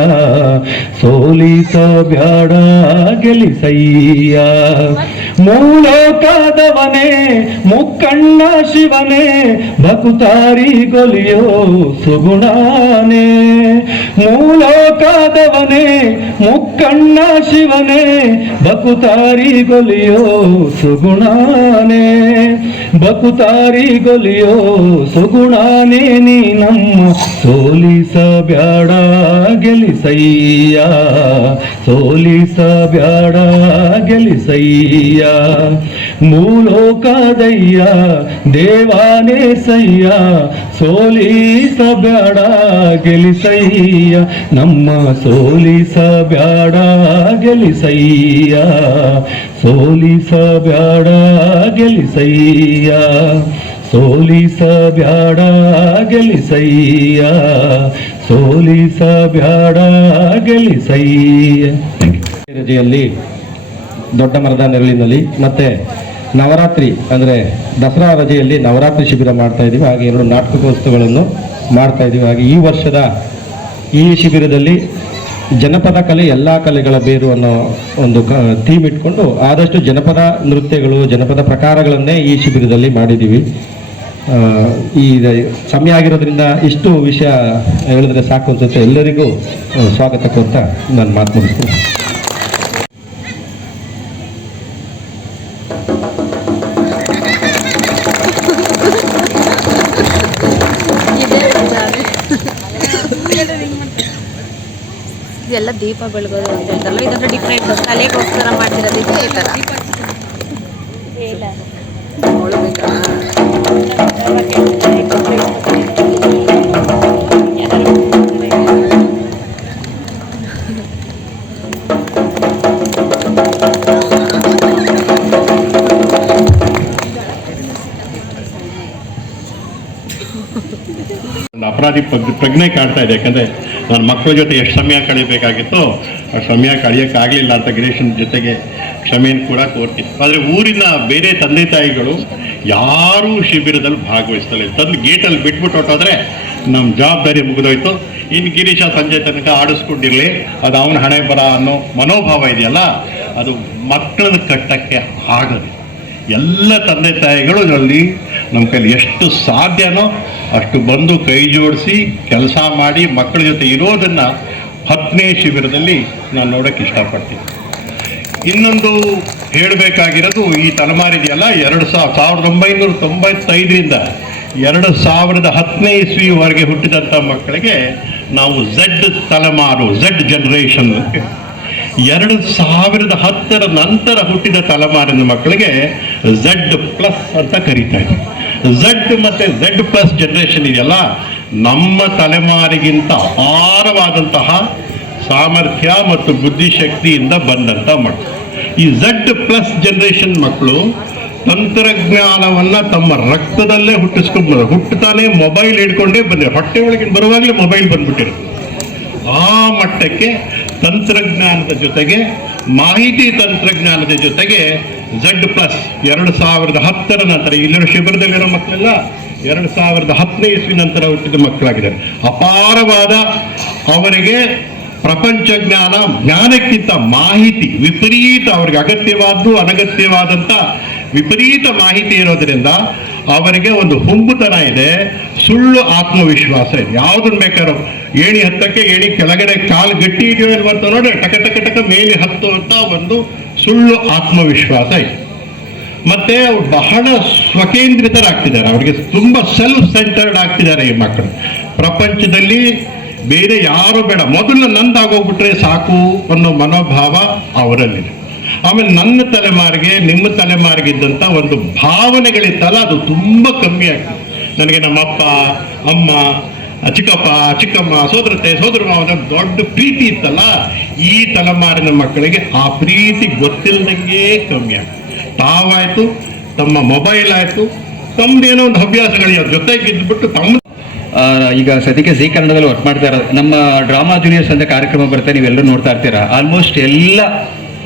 ಸೋಲಿಸ ಬ್ಯಾಡ ಗೆಲಿಸಯ್ಯ. ಮೂಲೋಕದವನೇ ಮುಕ್ಕಣ್ಣ ಶಿವನೇ, ಭಕುತಾರಿ ಗೊಲಿಯೋ ಸುಗುಣಾನೇ. ಮೂಲೋಕದವನೇ ಮುಕ್ಕಣ್ಣ ಶಿವನೇ, ಭಕುತಾರಿ ಗೊಲಿಯೋ ಸುಗುಣಾನೇ, ಭಕುತಾರಿ ಗೊಲಿಯೋ ಸುಗುಣಾನೇ. ನೀ ನಮ್ಮ ಸೋಲಿಸ ಬ್ಯಾಡ ಗೆಲಿಸಯ್ಯ, ಸೋಲಿಸ ಬ್ಯಾಡ ಗೆಲಿಸಯ್ಯ. ಮೂಲೋಕದಯ್ಯ ದೇವಾನೇಸಯ್ಯ, ಸೋಲಿಸ ಬ್ಯಾಡ ಗೆಲಿಸಯ್ಯ, ನಮ್ಮ ಸೋಲಿಸ ಬ್ಯಾಡ ಗೆಲಿಸಯ್ಯ, ಸೋಲಿಸ ಬ್ಯಾಡ ಗೆಲಿಸಯ್ಯ, ಸೋಲಿಸಬ್ಯಾಡ ಗೆಲಿಸಯ್ಯ, ಸೋಲಿಸಬ್ಯಾಡ ಗೆಲಿಸಯ್ಯ. ರಜೆಯಲ್ಲಿ ದೊಡ್ಡ ಮರದ ನೆರಳಿನಲ್ಲಿ ಮತ್ತೆ ನವರಾತ್ರಿ ಅಂದರೆ ದಸರಾ ರಜೆಯಲ್ಲಿ ನವರಾತ್ರಿ ಶಿಬಿರ ಮಾಡ್ತಾ ಇದ್ದೀವಿ. ಹಾಗೆ 2 ನಾಟಕೋತ್ಸವಗಳನ್ನು ಮಾಡ್ತಾ ಇದ್ದೀವಿ. ಹಾಗೆ ಈ ವರ್ಷದ ಈ ಶಿಬಿರದಲ್ಲಿ ಜನಪದ ಕಲೆ ಎಲ್ಲ ಕಲೆಗಳ ಬೇರು ಅನ್ನೋ ಒಂದು ಥೀಮ್ ಇಟ್ಕೊಂಡು ಆದಷ್ಟು ಜನಪದ ನೃತ್ಯಗಳು, ಜನಪದ ಪ್ರಕಾರಗಳನ್ನೇ ಈ ಶಿಬಿರದಲ್ಲಿ ಮಾಡಿದ್ದೀವಿ. ಈ ಸಮಯ ಆಗಿರೋದ್ರಿಂದ ಇಷ್ಟು ವಿಷಯ ಹೇಳಿದ್ರೆ ಸಾಕು ಅನ್ಸುತ್ತೆ. ಎಲ್ಲರಿಗೂ ಸ್ವಾಗತ ಕೋರ್ತಾ ನಾನು ಮಾತು ಮುಗಿಸ್ತೀನಿ. ಇದೆಲ್ಲ ದೀಪ ಬೆಳಗೋದು ಅಂತ ಹೇಳ್ತಾರಲ್ಲ, ಇದಂದ್ರೆ ಡಿಫ್ರೆಂಟ್ ತಲೆಗೋಸ್ಕರ ಮಾಡ್ತಿರೋದಕ್ಕೆ ಈ ಥರ ಹೊಳಬೇಕಾ. ಅಪರಾಧಿ ಪ್ರಜ್ಞೆ ಕಾಡ್ತಾ ಇದೆ. ಯಾಕಂದರೆ ನನ್ನ ಮಕ್ಕಳ ಜೊತೆ ಎಷ್ಟು ಸಮಯ ಕಳಿಬೇಕಾಗಿತ್ತೋ ಆ ಸಮಯ ಕಳೆಯೋಕ್ಕಾಗಲಿಲ್ಲ ಅಂತ ಗಣೇಶನ ಜೊತೆಗೆ ಕ್ಷಮೆಯನ್ನು ಕೂಡ ಕೋರ್ತೀನಿ. ಆದರೆ ಊರಿನ ಬೇರೆ ತಂದೆ ತಾಯಿಗಳು ಯಾರೂ ಶಿಬಿರದಲ್ಲಿ ಭಾಗವಹಿಸ್ತಲ್ಲ. ತಂದು ಗೇಟಲ್ಲಿ ಬಿಟ್ಬಿಟ್ಟು ಹೊಟ್ಟೋದ್ರೆ ನಮ್ಮ ಜವಾಬ್ದಾರಿ ಮುಗಿದೋಯ್ತು, ಇನ್ನು ಗಿರೀಶ ಸಂಜೆ ತನಕ ಆಡಿಸ್ಕೊಂಡಿರಲಿ, ಅದು ಅವನ ಹಣೆ ಬರ ಅನ್ನೋ ಮನೋಭಾವ ಇದೆಯಲ್ಲ, ಅದು ಮಕ್ಕಳನ್ನ ಕಟ್ಟಕ್ಕೆ ಆಗದು. ಎಲ್ಲ ತಂದೆ ತಾಯಿಗಳು ಇದರಲ್ಲಿ ನಮ್ಮ ಕೈಲಿ ಎಷ್ಟು ಸಾಧ್ಯನೋ ಅಷ್ಟು ಬಂದು ಕೈ ಜೋಡಿಸಿ ಕೆಲಸ ಮಾಡಿ ಮಕ್ಕಳ ಜೊತೆ ಇರೋದನ್ನು 10ನೇ ಶಿಬಿರದಲ್ಲಿ ನಾನು ನೋಡೋಕ್ಕೆ ಇಷ್ಟಪಡ್ತೀನಿ. ಇನ್ನೊಂದು ಹೇಳಬೇಕಾಗಿರೋದು, ಈ ತಲೆಮಾರಿದೆಯಲ್ಲ 1995ರಿಂದ 2010ನೇ ಇಸ್ವಿವರೆಗೆ ಹುಟ್ಟಿದಂಥ ಮಕ್ಕಳಿಗೆ ನಾವು ಝೆಡ್ ತಲೆಮಾರು, ಝೆಡ್ ಜನರೇಷನ್ ಅಂತ 2010ರ ನಂತರ ಹುಟ್ಟಿದ ತಲೆಮಾರಿನ ಮಕ್ಕಳಿಗೆ ಝೆಡ್ ಪ್ಲಸ್ ಅಂತ ಕರೀತಾ ಇದ್ವಿ. ಝೆಡ್ ಮತ್ತು ಝೆಡ್ ಪ್ಲಸ್ ಜನರೇಷನ್ ಇದೆಯಲ್ಲ, ನಮ್ಮ ತಲೆಮಾರಿಗಿಂತ ಅಪಾರವಾದಂತಹ ಸಾಮರ್ಥ್ಯ ಮತ್ತು ಬುದ್ಧಿಶಕ್ತಿಯಿಂದ ಬಂದಂಥ ಮಕ್ಕಳು. ಈ ಝೆಡ್ ಪ್ಲಸ್ ಜನರೇಷನ್ ಮಕ್ಕಳು ತಂತ್ರಜ್ಞಾನವನ್ನು ತಮ್ಮ ರಕ್ತದಲ್ಲೇ ಹುಟ್ಟಿಸ್ಕೊಂಡು ಹುಟ್ಟುತ್ತಾನೆ ಮೊಬೈಲ್ ಹಿಡ್ಕೊಂಡೇ ಬಂದಿರೋ, ಹೊಟ್ಟೆ ಒಳಗಿನ ಬರುವಾಗಲೇ ಮೊಬೈಲ್ ಬಂದ್ಬಿಟ್ಟಿರುತ್ತೆ. ಆ ಮಟ್ಟಕ್ಕೆ ತಂತ್ರಜ್ಞಾನದ ಜೊತೆಗೆ, ಮಾಹಿತಿ ತಂತ್ರಜ್ಞಾನದ ಜೊತೆಗೆ ಝೆಡ್ ಪ್ಲಸ್ 2010ರ ನಂತರ ಇಲ್ಲಿರೋ ಶಿಬಿರದಲ್ಲಿರೋ ಮಕ್ಕಳೆಲ್ಲ 2010ನೇ ಇಸ್ವಿ ನಂತರ ಹುಟ್ಟಿದ ಮಕ್ಕಳಾಗಿದ್ದಾರೆ. ಅಪಾರವಾದ ಅವರಿಗೆ ಪ್ರಪಂಚ ಜ್ಞಾನಕ್ಕಿಂತ ಮಾಹಿತಿ ವಿಪರೀತ, ಅವ್ರಿಗೆ ಅಗತ್ಯವಾದ್ದು ಅನಗತ್ಯವಾದಂಥ ವಿಪರೀತ ಮಾಹಿತಿ ಇರೋದರಿಂದ ಅವರಿಗೆ ಒಂದು ಹುಂಬುತನ ಇದೆ, ಸುಳ್ಳು ಆತ್ಮವಿಶ್ವಾಸ ಇದೆ. ಯಾವುದನ್ನು ಬೇಕಾದ್ರೂ ಏಣಿ ಹತ್ತಕ್ಕೆ ಏಣಿ ಕೆಳಗಡೆ ಕಾಲು ಗಟ್ಟಿ ಇದೆಯೋ ಇಲ್ವ ಅಂತ ನೋಡಿ ಟಕ ಟಕ ಟಕ ಮೇಲೆ ಹತ್ತುವಂಥ ಒಂದು ಸುಳ್ಳು ಆತ್ಮವಿಶ್ವಾಸ ಇದೆ. ಮತ್ತೆ ಅವ್ರು ಬಹಳ ಸ್ವಕೇಂದ್ರಿತರಾಗ್ತಿದ್ದಾರೆ, ಅವರಿಗೆ ತುಂಬ ಸೆಲ್ಫ್ ಸೆಂಟರ್ಡ್ ಆಗ್ತಿದ್ದಾರೆ ಈ ಮಕ್ಕಳು. ಪ್ರಪಂಚದಲ್ಲಿ ಬೇರೆ ಯಾರು ಬೇಡ, ಮೊದಲು ನಂದಾಗೋಗ್ಬಿಟ್ರೆ ಸಾಕು ಅನ್ನೋ ಮನೋಭಾವ ಅವರಲ್ಲಿದೆ. ಆಮೇಲೆ ನನ್ನ ತಲೆಮಾರಿಗೆ ನಿಮ್ಮ ತಲೆಮಾರಿಗೆ ಇದ್ದಂಥ ಒಂದು ಭಾವನೆಗಳಿತ್ತಲ್ಲ, ಅದು ತುಂಬ ಕಮ್ಮಿ ಆಗ್ತದೆ. ನನಗೆ ನಮ್ಮಪ್ಪ ಅಮ್ಮ ಚಿಕ್ಕಪ್ಪ ಚಿಕ್ಕಮ್ಮ ಸೋದರತೆ ಸೋದರ ಮಾವನ ದೊಡ್ಡ ಪ್ರೀತಿ ಇತ್ತಲ್ಲ, ಈ ತಲೆಮಾರಿನ ಮಕ್ಕಳಿಗೆ ಆ ಪ್ರೀತಿ ಗೊತ್ತಿಲ್ಲದಂಗೆ ಕಮ್ಮಿ ಆಗ್ತದೆ. ತಾವಾಯಿತು, ತಮ್ಮ ಮೊಬೈಲ್ ಆಯಿತು, ತಮ್ಮದೇನೋ ಒಂದು ಹವ್ಯಾಸಗಳಿಗೆ ಅವ್ರ ಜೊತೆಗೆ ಇದ್ಬಿಟ್ಟು ತಮ್ಮ ಈಗ ಸದ್ಯಕ್ಕೆ ಜೀ ಕನ್ನಡದಲ್ಲಿ ವರ್ಕ್ ಮಾಡ್ತಾ ಇರೋದು ನಮ್ಮ ಡ್ರಾಮಾ ಜೂನಿಯರ್ಸ್ ಅಂತ ಕಾರ್ಯಕ್ರಮ ಬರುತ್ತೆ, ನೀವೆಲ್ಲರೂ ನೋಡ್ತಾ ಇರ್ತೀರಾ. ಆಲ್ಮೋಸ್ಟ್ ಎಲ್ಲ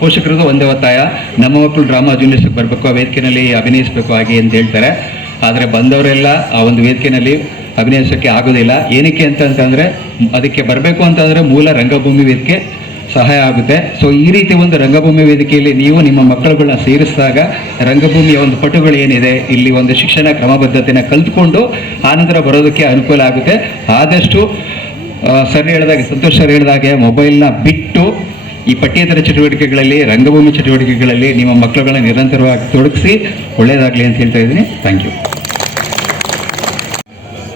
ಪೋಷಕರಿಗೂ ಒಂದೇ ಒತ್ತಾಯ, ನಮ್ಮ ಮಕ್ಕಳು ಡ್ರಾಮಾ ಜೂನಿಯರ್ಸ್ಗೆ ಬರಬೇಕು, ಆ ವೇದಿಕೆಯಲ್ಲಿ ಅಭಿನಯಿಸಬೇಕು ಹಾಗೆ ಅಂತ ಹೇಳ್ತಾರೆ. ಆದರೆ ಬಂದವರೆಲ್ಲ ಆ ಒಂದು ವೇದಿಕೆಯಲ್ಲಿ ಅಭಿನಯಿಸೋಕ್ಕೆ ಆಗೋದಿಲ್ಲ. ಏನಕ್ಕೆ ಅಂತಂದರೆ ಅದಕ್ಕೆ ಬರಬೇಕು ಅಂತಂದರೆ ಮೂಲ ರಂಗಭೂಮಿ ವೇದಿಕೆ ಸಹಾಯ ಆಗುತ್ತೆ. ಸೊ ಈ ರೀತಿ ಒಂದು ರಂಗಭೂಮಿ ವೇದಿಕೆಯಲ್ಲಿ ನೀವು ನಿಮ್ಮ ಮಕ್ಕಳುಗಳನ್ನ ಸೇರಿಸಿದಾಗ ರಂಗಭೂಮಿಯ ಒಂದು ಪಟುಗಳು ಏನಿದೆ ಇಲ್ಲಿ ಒಂದು ಶಿಕ್ಷಣ ಕ್ರಮಬದ್ಧತೆನ ಕಲ್ತ್ಕೊಂಡು ಆನಂತರ ಬರೋದಕ್ಕೆ ಅನುಕೂಲ ಆಗುತ್ತೆ. ಆದಷ್ಟು ಸರ್ ಹೇಳಿದಾಗೆ, ಸಂತೋಷ್ ಸರ್ ಹೇಳಿದಾಗೆ ಮೊಬೈಲ್ನ ಬಿಟ್ಟು ಈ ಪಠ್ಯೇತರ ಚಟುವಟಿಕೆಗಳಲ್ಲಿ, ರಂಗಭೂಮಿ ಚಟುವಟಿಕೆಗಳಲ್ಲಿ ನಿಮ್ಮ ಮಕ್ಕಳುಗಳನ್ನ ನಿರಂತರವಾಗಿ ತೊಡಗಿಸಿ ಒಳ್ಳೆಯದಾಗಲಿ ಅಂತ ಹೇಳ್ತಾ ಇದ್ದೀನಿ. Thank you.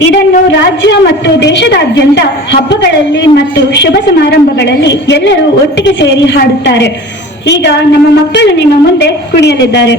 ಇದನ್ನು ರಾಜ್ಯ ಮತ್ತು ದೇಶದಾದ್ಯಂತ ಹಬ್ಬಗಳಲ್ಲಿ ಮತ್ತು ಶುಭ ಸಮಾರಂಭಗಳಲ್ಲಿ ಎಲ್ಲರೂ ಒಟ್ಟಿಗೆ ಸೇರಿ ಹಾಡುತ್ತಾರೆ. ಈಗ ನಮ್ಮ ಮಕ್ಕಳು ನಿಮ್ಮ ಮುಂದೆ ಕುಣಿಯಲಿದ್ದಾರೆ.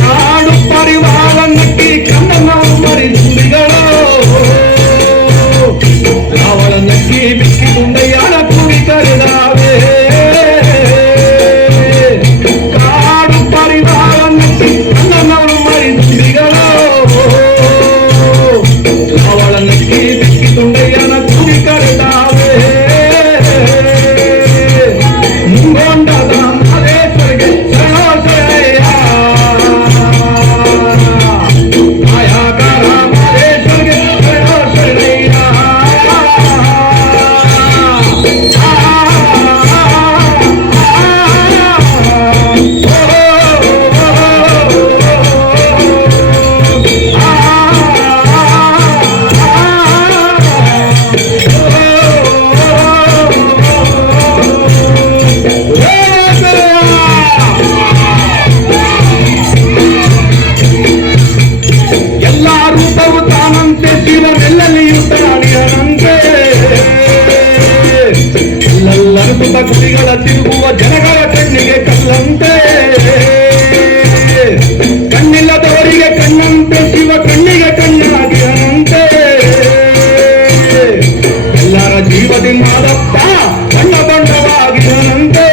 ನಾಡು ಪರಿವಾರ ನಕ್ಕಿ ಕಣ್ಣನವು ಮರಿದುಂಬಿಗಳು ಅವಳ ನಕ್ಕಿ ಬಿಕ್ಕಿ ಗುಂಡೆಯಾಳ ಕುರಿ ಕರೆದಾವೆ ಕಾಡು ಪರಿವಾರ ನಕ್ಕಿ ಕಣ್ಣನವು ಮರಿದುಂಬಿಗಳು ಅವಳ ನಕ್ಕಿ ಬಿಕ್ಕಿ ಗುಂಡೆಯಾಳ ಕುರಿ ಕರೆದಾವೆ ಮುಂಗೊಂಡದ ಮಹೇಶ್ವರಿಗೆ ಶರಣೋಶಯ ಮಾಯಾಕಾರ ಮಹೇಶ್ವರಿಗೆ ಶರಣೋಶಯ ಎಲ್ಲ ರೂಪವು ತಾನಂತೆ ಶಿವನೆಲ್ಲಲ್ಲಿಯೂ ತಾಣಿಯನಂತೆ ಎಲ್ಲರೂಪ ಗುರಿಗಳ ತಿರುಗುವ ಜನಗಳ ಕಣ್ಣಿಗೆ ಕಲ್ಲಂತೆ ಕಣ್ಣಿಲ್ಲದವರಿಗೆ ಕಣ್ಣಂತೆ ಶಿವ ಕಣ್ಣಿಗೆ ಕಣ್ಣಾಗಿಯನಂತೆ ಎಲ್ಲರ ಜೀವದಿಂದಾದಪ್ಪ ಬಣ್ಣ ಬಣ್ಣವಾಗಿದನಂತೆ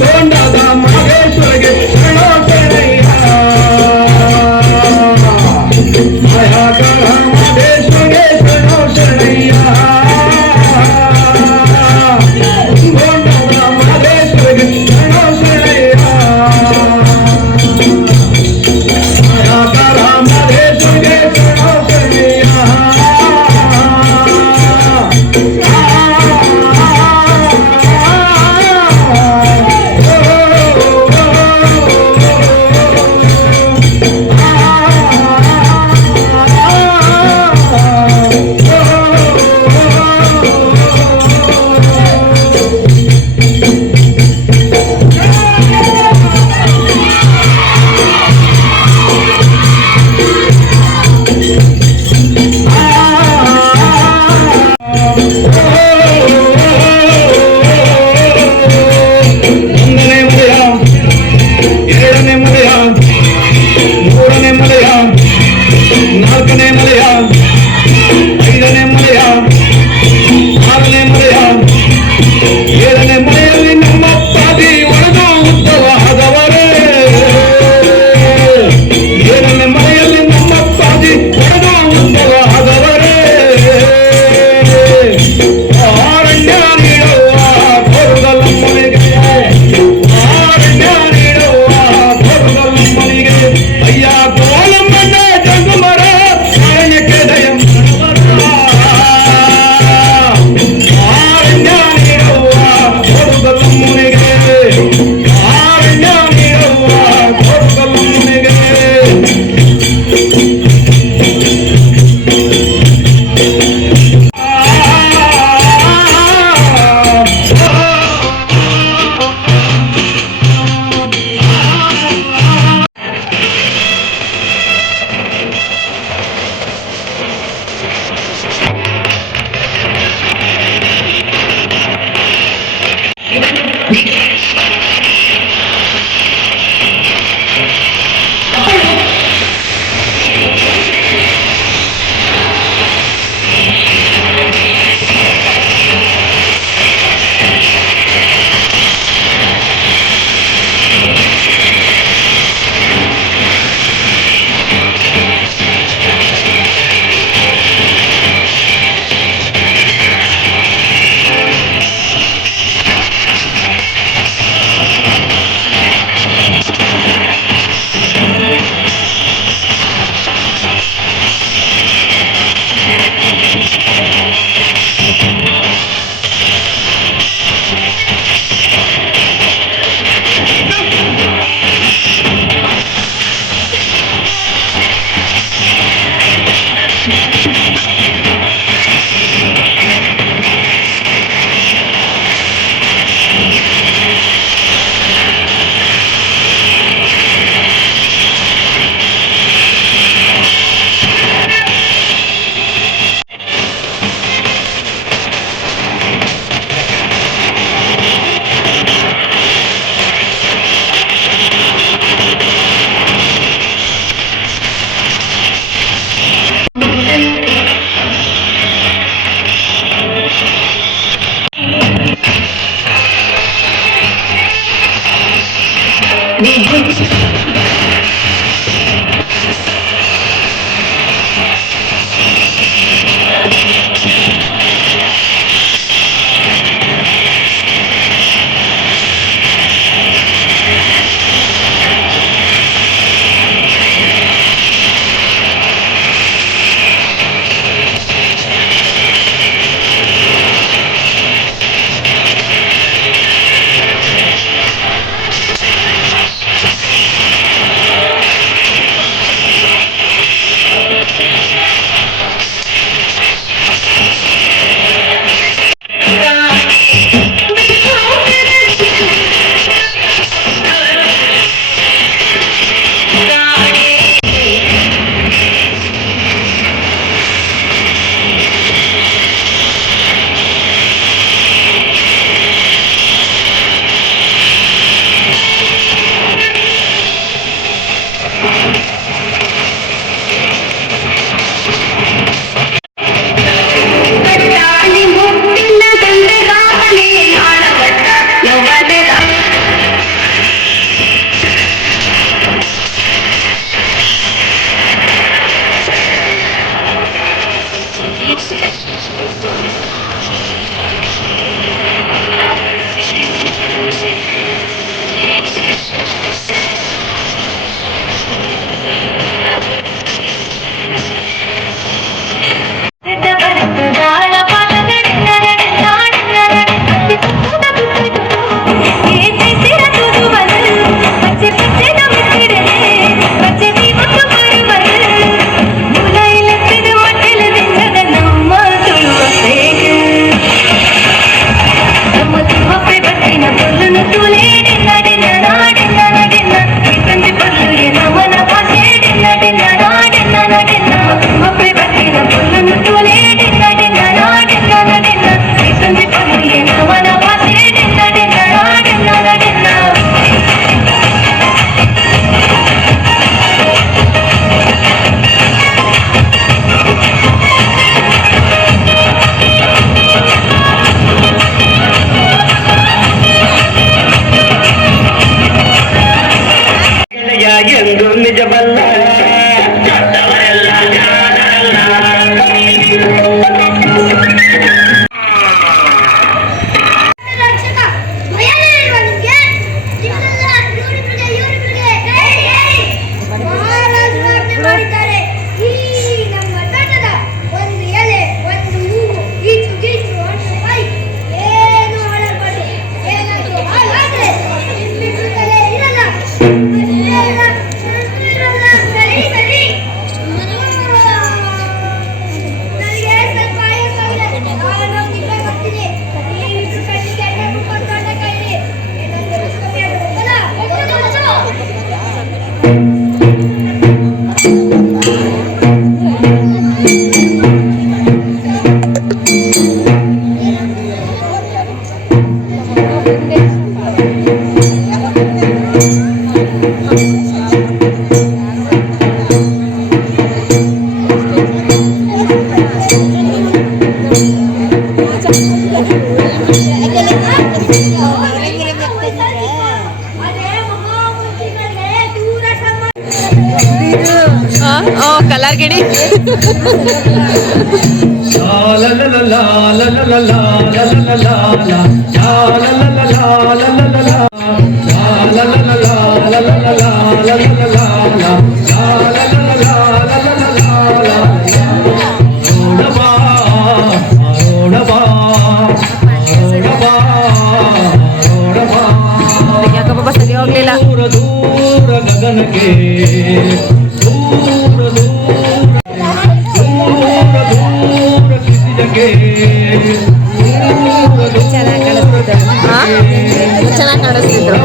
ಗೊಂಡದ ಮಹೇಶ್ವರಿಗೆ ಶರಣೋಶಯ ಮಾಯಾಕಾರ ಮಹೇಶ್ವರಿಗೆ ಶರಣೋಶಯ ಗೊಂಡದ ಮಹೇಶ್ವರಿಗೆ ಶರಣೋಶಯ ಮಾಯಾಕಾರ ಮಹೇಶ್ವರಿಗೆ ಒಂದನೇ ಮಲೆಯ ಎರಡನೇ ಮಲೆಯ ಮೂರನೇ ಮಲೆಯ ನಾಲ್ಕನೇ ಮಲೆಯ ಐದನೇ ಮಲೆಯ ಆರನೇ ಮಲೆಯ ಏಳನೇ ಮಲೆಯಲ್ಲಿ ನಮ್ಮ ಪಾದಿ ಒಡೆದು ಉದ್ದವಾದವರೇ ಏಳನೇ ಮಲೆಯಲ್ಲಿ ನಮ್ಮ ಪಾದಿ ಒಡೆದು ಉದ್ದವಾದವರೇ ಕಲರ್ ಗಿಡಿ ಯಾಕಪ್ಪ ಸರಿ ಹೋಗ್ಲಿಲ್ಲ. ದೂರ ಗಗನಕ್ಕೆ ಚೆನ್ನಾಗಿ ಕಾಣಿಸ್ತಿದ್ರು.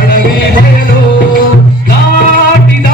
ಅಡವಿ ಬಯಲು ನಾಟಿದ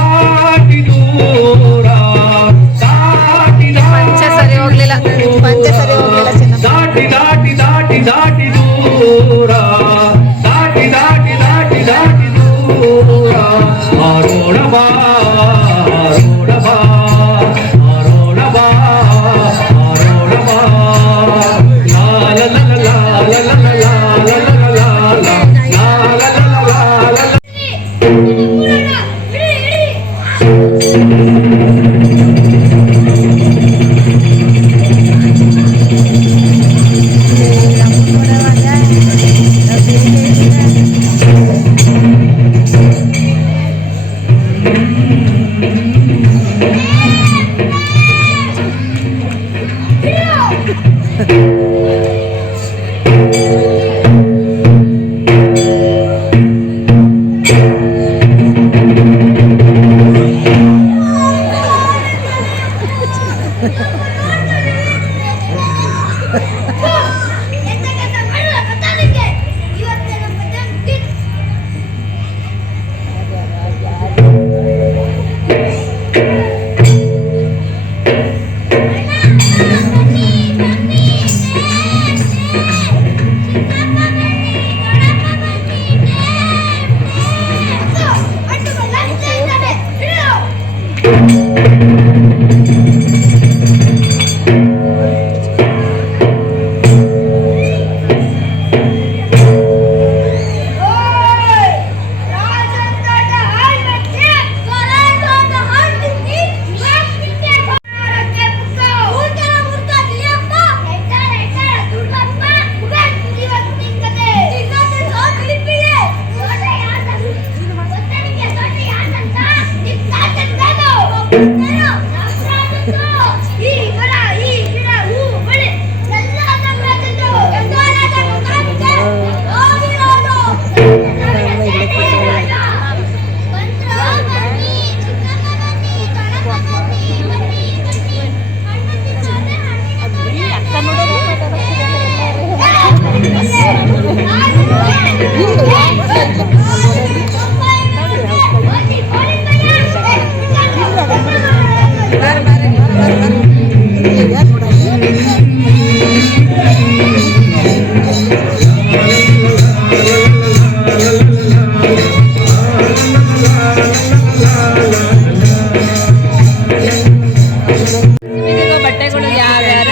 ಬಟ್ಟೆಗಳು ಯಾವ್ಯಾರ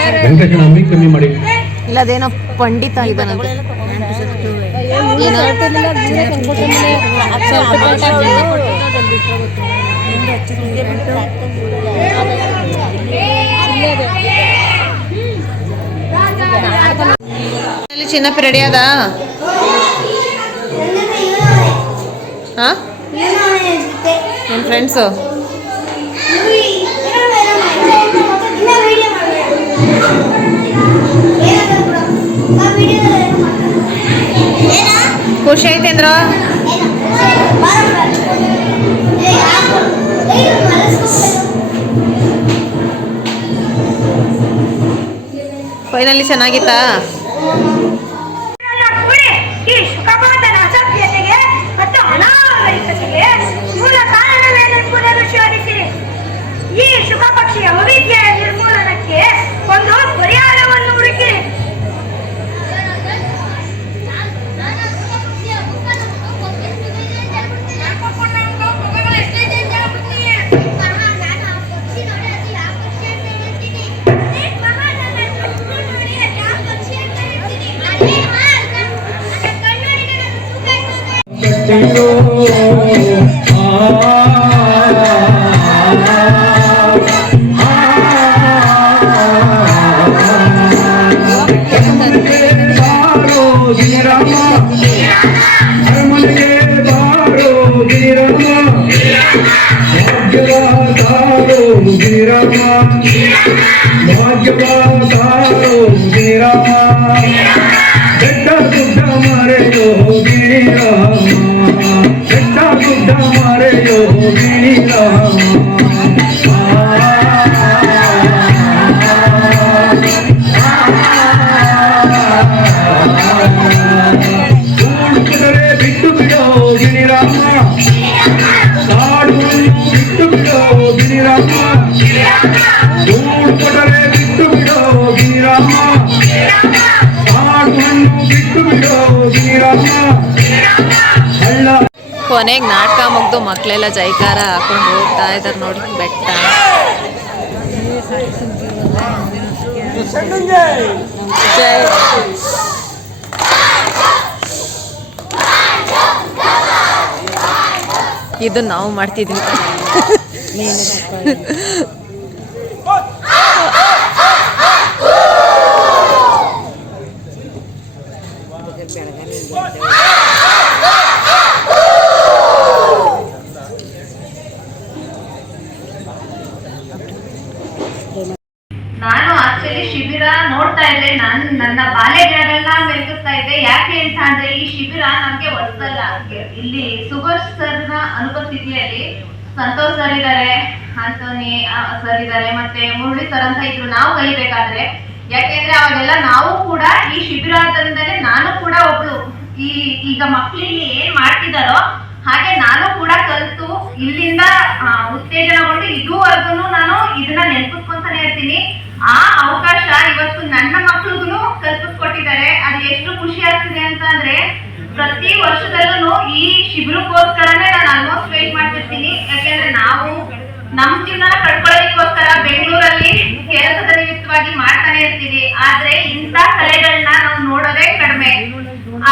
ಕಮ್ಮಿ ಮಾಡಿ. ಇಲ್ಲ ಅದೇನೋ ಪಂಡಿತ ಇದಾನಂತೆ. ಚಿನ್ನಪ್ಪ ರೆಡಿ ಅದ? ನನ್ನ ಫ್ರೆಂಡ್ಸು ಖುಷಿ ಐತೇಂದ್ರ? ಫೈನಲಿ ಚೆನ್ನಾಗಿತ್ತಾ? ಈ ಸುಖಪಾತನ ಅಸಭ್ಯತೆಗೆ ಮತ್ತು ಅನಾಗರಿಕತೆಗೆ ಮೂಲ ಕಾರಣವೇನೆಂಬುದನ್ನು ಶೋಧಿಸಿ ಈ ಶುಕ ಪಕ್ಷಿಯ ಅವಿದ್ಯೆಯ ನಿರ್ಮೂಲನಕ್ಕೆ ಒಂದು ಪರಿಹಾರವನ್ನು ಹುಡುಕಿ. ಕೊನೆಗೆ ನಾಟಕ ಮುಗ್ದು ಮಕ್ಕಳೆಲ್ಲ ಜೈಕಾರ ಹಾಕೊಂಡು ಹೋಗ್ತಾ ಇದಾರೆ ನೋಡಿ ಬೆಟ್ಟ. ಇದು ನಾವು ಮಾಡ್ತಿದ್ವಿ. ನಾನು ಆಕ್ಚುಲಿ ಶಿಬಿರ ನೋಡ್ತಾ ಇದ್ದೆ, ನಾನು ನನ್ನ ಬಾಲ್ಯ ದಿನಗಳನ್ನ ಮೆಲುಕುತ್ತಾ ಇದ್ದೆ. ಯಾಕೆ ಅಂತ ಅಂದ್ರೆ ಈ ಶಿಬಿರ ನಮ್ಗೆ ಹೊಸದಲ್ಲ. ಇಲ್ಲಿ ಸುಭಾಷ್ ಸರ್ನ ಅನುಪಸ್ಥಿತಿಯಲ್ಲಿ ಸಂತೋಷ್ ಸರ್ ಇದ್ದಾರೆ, ಆಂಟೋನಿ ಸರ್ ಇದ್ದಾರೆ, ಮತ್ತೆ ಮುರಳಿ ಸರ್ ಅಂತ ಇದ್ರು ನಾವು ಕಲಿಬೇಕಾದ್ರೆ. ಯಾಕೆಂದ್ರೆ ಅವಾಗೆಲ್ಲ ನಾವು ಕೂಡ ಈ ಶಿಬಿರದಿಂದಲೇ ನಾನು ಕೂಡ ಒಬ್ಳು ಈಗ ಮಕ್ಕಳಿಗೆ ಏನ್ ಮಾಡ್ತಿದಾರೋ ಹಾಗೆ ನಾನು ಕೂಡ ಕಲಿತು ಇಲ್ಲಿಂದ ಉತ್ತೇಜನಗೊಂಡು ಇದುವರೆಗೂ ನಾನು ಇದನ್ನ ನೆನಪಿಸ್ಕೊಂತಾನೆ ಇರ್ತೀನಿ. ಆ ಅವಕಾಶ ಇವತ್ತು ನನ್ನ ಮಕ್ಳಿಗೂ ಕಲ್ಪಿಸ್ಕೊಟ್ಟಿದ್ದಾರೆ. ಅದು ಎಷ್ಟು ಖುಷಿ ಆಗ್ತಿದೆ ಅಂತ ಅಂದ್ರೆ ಪ್ರತಿ ವರ್ಷದಲ್ಲೂ ಈ ಶಿಬಿರಕ್ಕೋಸ್ಕರನೇ ನಾನು ಆಲ್ಮೋಸ್ಟ್ ವೇಟ್ ಮಾಡ್ತಿರ್ತೀನಿ. ಯಾಕೆಂದ್ರೆ ನಾವು ನಮ್ ಜೀವನ ಕಳ್ಕೊಳ್ಳೋದಕ್ಕೋಸ್ಕರ ಬೆಂಗಳೂರಲ್ಲಿ ಕೆಲಸದ ನಿಮಿತ್ತವಾಗಿ ಮಾಡ್ತಾನೆ ಇರ್ತೀವಿ. ಆದ್ರೆ ಇಂಥ ಕಲೆಗಳನ್ನ ನಾವು ನೋಡೋದೇ ಕಡಿಮೆ.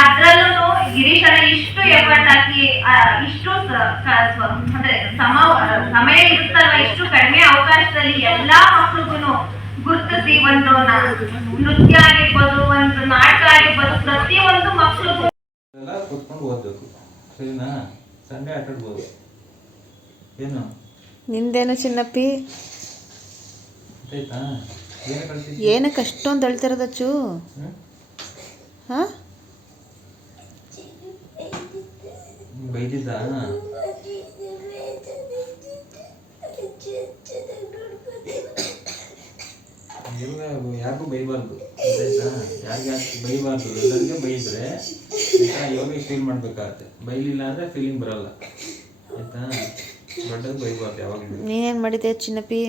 ಅದ್ರಲ್ಲೂ ಗಿರೀಶನ ಇಷ್ಟು ಎಫರ್ಟ್ ಹಾಕಿ ಇಷ್ಟು ಅಂದ್ರೆ ಸಮಯ ಇರುತ್ತಲ್ವ, ಇಷ್ಟು ಕಡಿಮೆ ಅವಕಾಶದಲ್ಲಿ ಎಲ್ಲಾ ಮಕ್ಳಿಗೂ ಗುರುತಿಸಿ ಒಂದು ನೃತ್ಯ ಆಗಿರ್ಬೋದು, ಒಂದು ನಾಟಕ ಆಗಿರ್ಬೋದು, ಪ್ರತಿಯೊಂದು ಮಕ್ಳಿಗೂ ಕೂತ್ಕೊಂಡು ಓದ್ಬೇಕು. ಸರಿನಾ? ಸಂಡೇ ಆಟಾಡ್ಬೋದು. ಏನು ನಿಂದೇನು ಚಿನ್ನಪ್ಪಿ? ಆಯ್ತಾ? ಏನು ಕಳ್ಸಿದ್ದೆ? ಏನಕ್ಕೆ ಅಷ್ಟೊಂದು ಅಳ್ತಿರೋದಚ್ಚು? ಹಾಂ, ಬೈದಿದ್ದ? ಯಾರಿಗೂ ಬೈಬಾರ್ದು, ಆಯ್ತಾ? ಯಾರಿಗೆ ಬೈಬಾರ್ದು, ಎಲ್ಲರಿಗೆ ಬೈದ್ರೆ ಇವಾಗ ಫೀಲ್ ಮಾಡ್ಬೇಕಾಗತ್ತೆ. ಬೈಲಿಲ್ಲ ಅಂದ್ರೆ ಫೀಲಿಂಗ್ ಬರಲ್ಲ, ಆಯ್ತಾ? ದೊಡ್ಡದು ಬೈಬಾರ್ದು ಯಾವಾಗಲೂ. ನೀನೇನು ಮಾಡಿದ್ದೆ ಚಿನ್ನಪ್ಪಿ?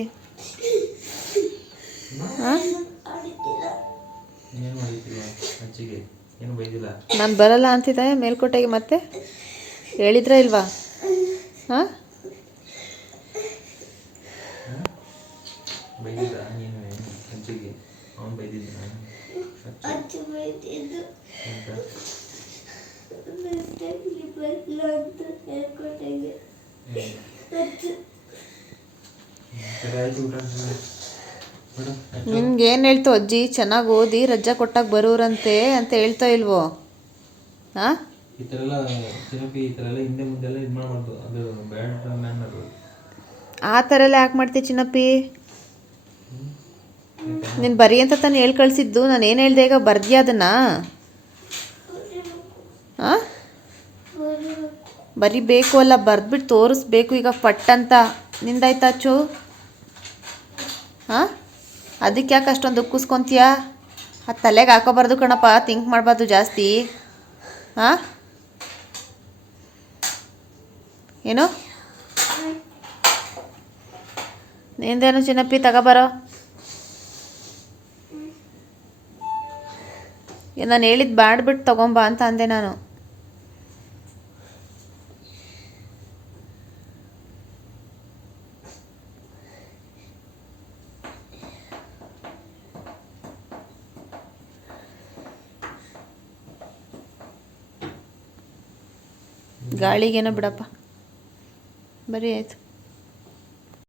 ಹಾಂ, ಏನು ಮಾಡಿದ್ದೀವ ಅಜ್ಜಿಗೆ? ಏನು ಬೈದಿಲ್ಲ? ನಾನು ಬರಲ್ಲ ಅಂತಿದ್ದೆ ಮೇಲ್ಕೋಟೆಗೆ, ಮತ್ತೆ ಹೇಳಿದ್ರ ಇಲ್ವಾ? ಹಾಂ, ಬೈದಿದ್ದ ನೀನು ಅಜ್ಜಿಗೆ? ಅವನು ಬೈದಿದ್ದ? ಅಜ್ಜಿ ಬೈದಿದ್ದು ಅಂತ ಬರ್ಲ ಅಂತ ಹೇಳ್ಕೊಟ್ಟೆಗೆ. ಸರಿ ಆಯ್ತು, ಊಟ ಬಿಡು. ನಿನ್ಗೆ ಏನು ಹೇಳ್ತು ಅಜ್ಜಿ? ಚೆನ್ನಾಗಿ ಓದಿ ರಜಾ ಕೊಟ್ಟಾಗ ಬರೋರಂತೆ ಅಂತ ಹೇಳ್ತಾ ಇಲ್ವೋ? ಹಾಂ, ಈ ಥರ ಎಲ್ಲ ಚಿನ್ನಪ್ಪಿ, ಈ ಥರ ಎಲ್ಲ ಹಿಂದೆ ಮುಂದೆ ಎಲ್ಲ ಇದು ಮಾಡಬಾರ್ದು. ಅದು ಬ್ಯಾಡ್ ಮ್ಯಾನರ್. ಆ ಥರ ಎಲ್ಲ ಯಾಕೆ ಮಾಡ್ತೀಯ ಚಿನ್ನಪ್ಪಿ? ನೀನು ಬರಿ ಅಂತ ತಾನು ಹೇಳಿ ಕಳಿಸಿದ್ದು. ನಾನು ಏನು ಹೇಳ್ದೆ ಈಗ? ಬರ್ದ್ಯಾ ಅದನ್ನು? ಹಾಂ, ಬರಿಬೇಕು ಅಲ್ಲ, ಬರೆದ್ಬಿಟ್ಟು ತೋರಿಸ್ಬೇಕು ಈಗ ಪಟ್ ಅಂತ. ನಿಂದಾಯ್ತಾ ಅಚ್ಚು? ಹಾಂ, ಅದಕ್ಕೆ ಯಾಕೆ ಅಷ್ಟೊಂದು ದುಃಖಿಸ್ಕೊತೀಯ? ಅದು ತಲೆಗೆ ಹಾಕೋಬಾರ್ದು ಕಣಪ್ಪ, ಥಿಂಕ್ ಮಾಡಬಾರ್ದು ಜಾಸ್ತಿ. ಹಾಂ, ಏನು? ನಿಂದೇನು ಚಿನ್ನಪ್ಪಿ? ತಗೋಬರೋ. ನಾನು ಹೇಳಿದ್ದು ಬ್ಯಾಡ್ಬಿಟ್ಟು ತಗೊಂಬ ಅಂತ ಅಂದೆ ನಾನು. ಗಾಳಿಗೇನೋ ಬಿಡಪ್ಪ, ಬರೀ ಆಯಿತು.